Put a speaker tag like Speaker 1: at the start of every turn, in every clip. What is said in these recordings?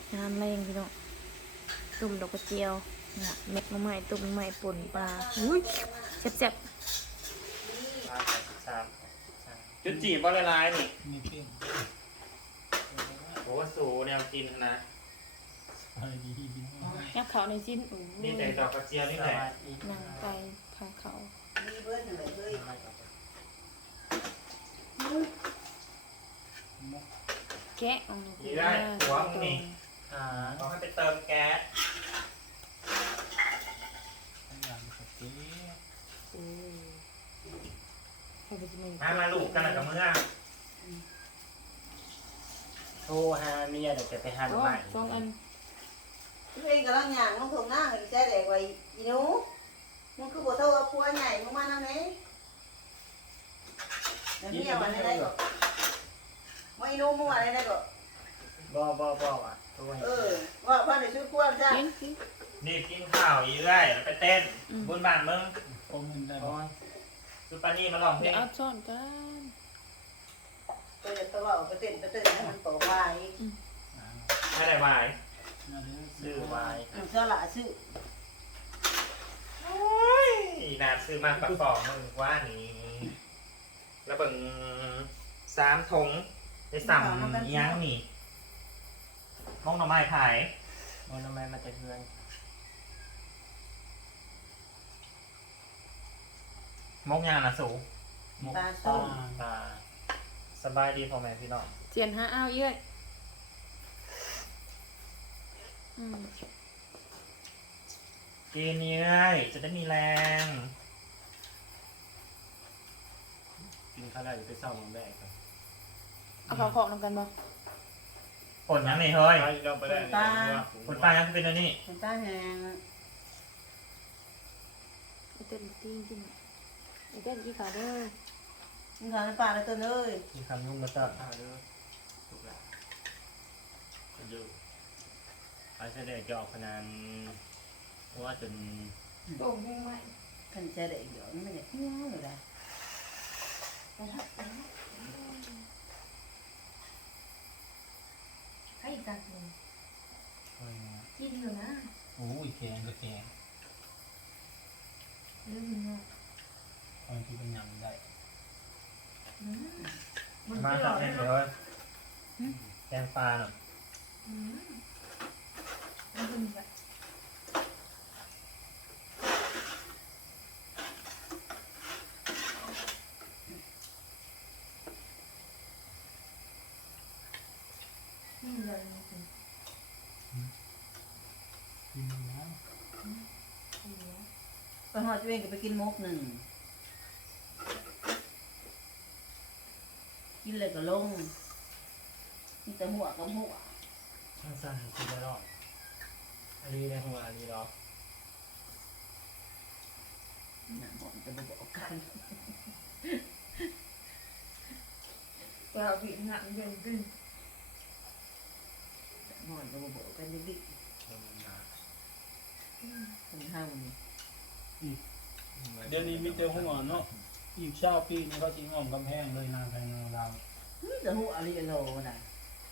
Speaker 1: น้ำแรงพี่น้องตุ่มดอกกระเจียวเนี่ยเม็ดมะม่ายตุ่มมะม่ายป่นปลาอุ้ยแซ่บ
Speaker 2: สามจุดจีบว่าละลายนี่
Speaker 3: มีเพี้ยน
Speaker 2: โอ้สูแนวกินนะ
Speaker 3: อะไรดีดีมาก
Speaker 1: ๆยักเขาในจิ้นอู้
Speaker 2: นี่แต่ดอกกระเจียวนี่แหละ
Speaker 1: นางไก่ขาเขา
Speaker 4: มีเบิ้ลเลยเฮ้ย
Speaker 1: แกะออกมา
Speaker 2: นี่ได้หัวมึงนี่ต้องให้ไปเติมแก๊ส
Speaker 3: ทุกอย่างสเต๊ะ
Speaker 1: โอ้ให้ไปจิ้ม
Speaker 2: มาลูกกันนะกับเมื่อ
Speaker 5: โทรหาเมียเดี๋ยวจะไปหาหน่อ
Speaker 1: โอ้
Speaker 5: ไม้
Speaker 1: สองอัน
Speaker 4: พี่เองกำลังย่างน้องถงหน้าเห็นใจเด็กไว้อีหนูมึงคือบ่โทรกับผัวใหญ่มึงมาทำไหนแล้วเมียวันได้ก็ไม่อีหนูมึงวันได้ก็
Speaker 5: บ่อ่ะโทรให้
Speaker 4: ว่าพ่อในชุดควรจ้ะ
Speaker 1: กินกิน
Speaker 2: นี่กินข้าวอีเรื่อยแล้วไปเต้นบนบ้านมึง
Speaker 3: โอ้มันได้
Speaker 5: โอ้ย
Speaker 2: ซูปานี่มาลองเพล
Speaker 1: เดี๋ยว
Speaker 2: ง
Speaker 1: เอาช้อนกัน
Speaker 4: ตัวจะตัวไปเต้นให้มันต่อไป
Speaker 2: ไม่ได้วาย
Speaker 5: ซื้อไว้
Speaker 4: เสื้อละชื่อ
Speaker 2: อีนาซื้อมาประกอบมึงว่านี่แล้วเบิ่ง3 ถุงได้สั่งย่างนี่มองหน่อไม้ขาย
Speaker 5: บ่หน่อไม้มาจากเฮือน
Speaker 2: มกย่างนะสู
Speaker 4: ตาส้ม
Speaker 2: ตาสบายดีพ่อแม่พี่น้อง
Speaker 1: เจียนหาเอาเยอะอืม
Speaker 2: กินนี่เลยจะได้มีแรง
Speaker 5: กินข้าวได้ไปเศร้าของแบกครับ
Speaker 1: เอาเขาของนำกันบ่
Speaker 2: ผลยังนี่เฮ้ย
Speaker 5: ไปเราไปได้
Speaker 2: ผลปลายังเป็นอันนี้
Speaker 4: คนตาแหง
Speaker 1: ไอเต้นจริงจริงไอเต้นกี่ขาเด้อ
Speaker 4: มึงทำในป่าเลยตัวเลย
Speaker 2: มีคำนุ่มมาตัด
Speaker 5: เอาเด้อถูกแล้วก็อยู่ไอ้เสด็จจะออกพนันว่าจน
Speaker 1: โด่งยังไง
Speaker 4: ขันใจเด็กเดี๋ยวนี่มันจะเที่ยวเลยนะ
Speaker 1: ให้ตัดเลยกินอยู่นะ
Speaker 3: โอ้ยแกงก็แกง
Speaker 1: เรื่องเนาะ
Speaker 3: ตอนที่เป็นยำได้
Speaker 2: มาตัดเล่นเลยแกงปลาหน่อย
Speaker 1: มันเป็นแบบ นี่เลย
Speaker 3: กินแล้ว
Speaker 4: ไปหอดตัวเองก็ไปกินมกหนึ่งกินเลยก็ลงมีแต่หัวกับหัว
Speaker 5: สั้นๆคิดไม่รอดอันนี้ได้หัวอันนี้หรอ
Speaker 4: หนังผมจะบอกกัน
Speaker 1: ตัวผิดหนักเย็นขึ้น
Speaker 4: หอนจะบอกกันดิคนห้าวนี่
Speaker 3: เดี๋ยวนี้มีแต่หัวเนาะอีกเช้าปีนี้เขาสิงอมกำแพงเลยนางแพงนางดาว
Speaker 4: มีแต่หัวอะไรโลน่ะ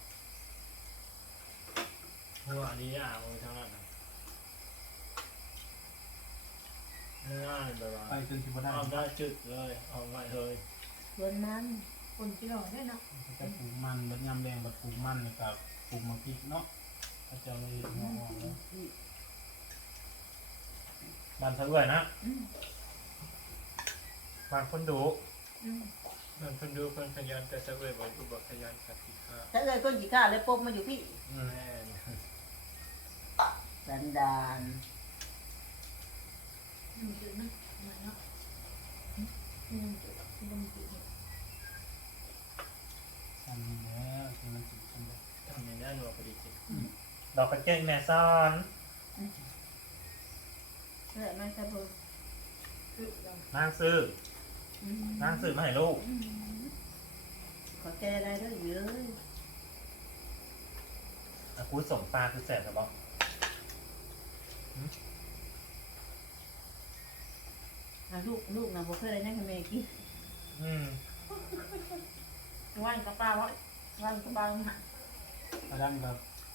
Speaker 5: หัวอันนี้อ่ะมือทั้งนั้นเนื้อแบบว่า
Speaker 3: ไปจนที่บ่ได้
Speaker 5: เอาได้จุดเลยเอาไว้เลย
Speaker 4: เพื่อนนั้น
Speaker 1: คนที่หล่อได้เนาะ
Speaker 3: จะปลูกมันบัดยำแดงบัดปลูกมันแล้วก็ปลูกมะพริกเนาะเขาจะเลยงอกๆแล้ว
Speaker 2: บ้านสะด้วยนะบ้านคนดุ
Speaker 5: มันเพิ่นดูเพิ่นขยันแต่จะเว้ยบอกกูบอกขยันกับพี่ข้า
Speaker 4: ถ้าเลยก้นจีก้าเลยปบมาอยู่พี่
Speaker 5: แม่น
Speaker 4: ดันดาน
Speaker 1: มันจืดนะมันเนาะมันจืดมันจืด
Speaker 3: ทำนี่แล้วที่มันติดกันเลย
Speaker 5: ทำอย่างนี้หนูพอดีจริง
Speaker 2: ดอกกระเจียวแม่ซ่อน
Speaker 4: เลยไม่ใช่เพิ่ม
Speaker 2: นางซื้อนางซื้อมาให้ลูก
Speaker 4: ขอแก้อะไรด้วยเยอะ
Speaker 2: อากูส่งปลาคือแสบหรือเปล่า
Speaker 4: ลูกนะบอกเคยได้นั่งกับแม่กิน
Speaker 1: ว่านกระเป๋าวะว่านกระเป๋าหนัก
Speaker 3: กระดันกับ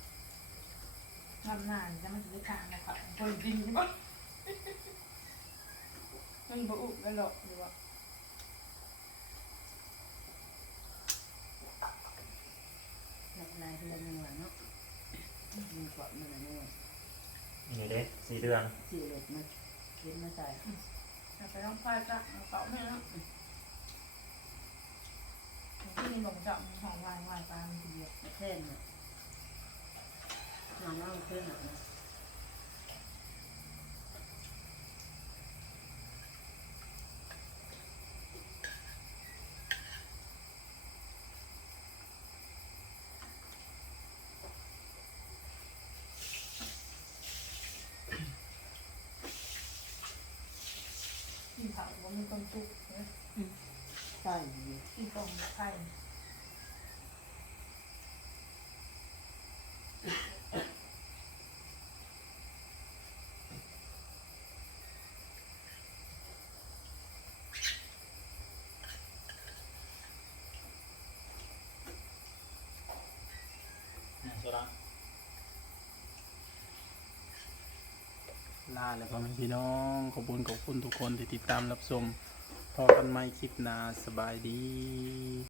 Speaker 6: ำนานจะมันจะได้ทางนะครับคนจริงใช่ปะมันบ่อุบกันหรอกหรือว่า
Speaker 4: หลับลายเดือนหนึ่งวันเนาะมีกว่ามันอะไรเนี่ย
Speaker 2: นี่เด้สีเดือน
Speaker 4: สี่เหล็กมาเขียนมาใส่
Speaker 6: ไปต้องไฟจ้ะเสาไม่แล้วที่นี่บอกจะมีของวายวายปลาทีเดียว
Speaker 4: แท่นเนี่ยน้องเอาขึ้นหนักนะ
Speaker 6: กินเผาว่ามีต้นจุก
Speaker 4: ใส่
Speaker 6: กินกล่องไข่
Speaker 3: สระลาแล้วพ่อแม่พี่น้องขอบคุณทุกคนที่ติดตามรับชมพอกันใหม่คลิปหน้าสบายดี